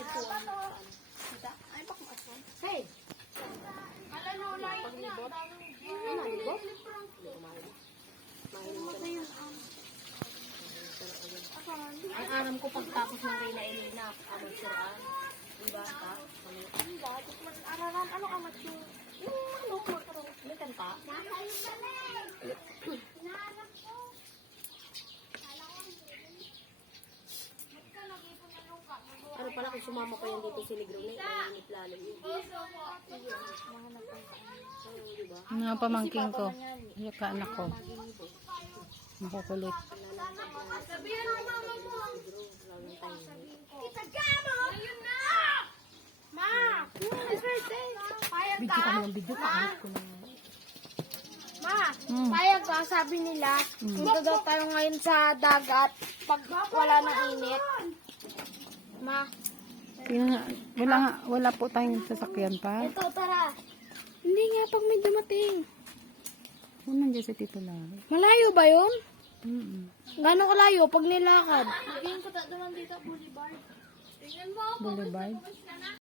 Ay, bak maasan. Hey! Ala no, layo na. Ano, libo? Ang aram ko pagtapos ng Reyna Elena, amatsuran. Diba ka? Diba? Araran, anong amatsur? Yung ano, may kanta? Ano pala kung sumama pa yan dito si Negro na mainit lalo yun. Mga pamangking ko. Yung kaanak ko. Makukulit. Sabihan mo mama mo. Kita gamo! Ayun na! Ma! It's birthday! Payag ka? Video ka naman, video ka. Ma! Payag ka, sabi nila, punta daw tayo ngayon sa dagat pag wala ng init. Ma! Wala po tayong sasakyan pa. Ito, tara! Hindi nga, pag may dumating. Nandiyan si Tito Larry. Malayo ba yun? Gano'ng kalayo pag nilakad? Magiging ko naman dito, Boulevard. Tingnan mo, Boulevard.